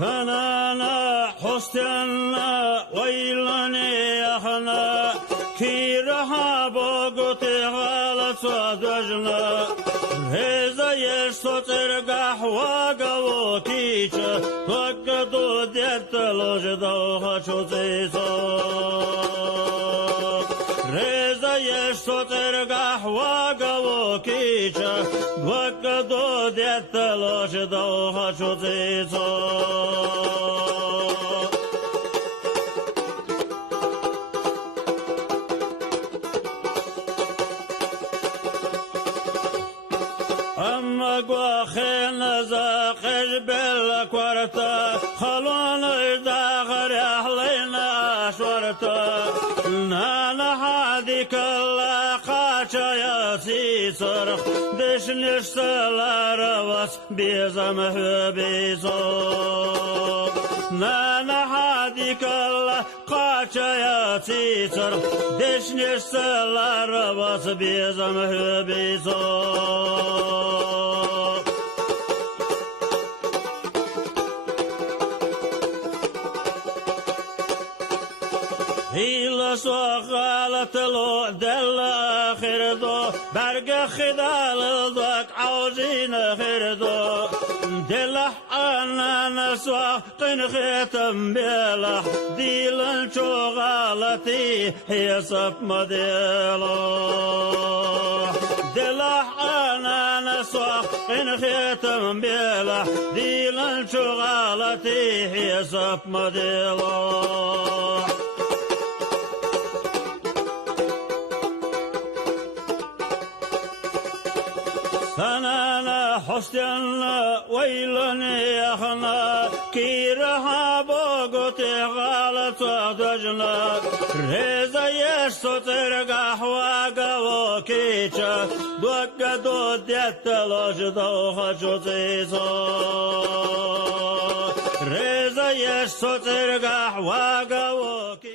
سنانا حسنا ويلني أخنا كيرها بوغتي غالة صدجنا هذا يستطر قحوة قوكيشة وقدو ديت لجدوها شوزيزو هذا يستطر قحوة قوكيشة وقدو ديت لجدوها شوزيزو أما قوخين زاقج بالكورتا خلون داخر أهلنا أشورتا نانا حاديك اللاقاچا ياسي صرخ دش نشتلار واس بيزمه بيزو نانا حاديك اللاقاچا ياسي صرخ دش نشتلار واس بيزمه بيزو هيلا سوغالة لو دل آخر دو برق خدال دوك عوزين خير دو دلح أنا نسوى قن ختم بلح ديلن شوغالتي هي صف مديلو دلح أنا نسوى قن ختم بلح ديلن شوغالتي هي صف مديلو سنانا حسنا ويلني أخنا كيرها بوغتي غالة دجنا ريزا يستطر قحوة قوكيشة دوكدو ديت لجدوها شوزيزو ريزا يستطر قحوة قوكيشة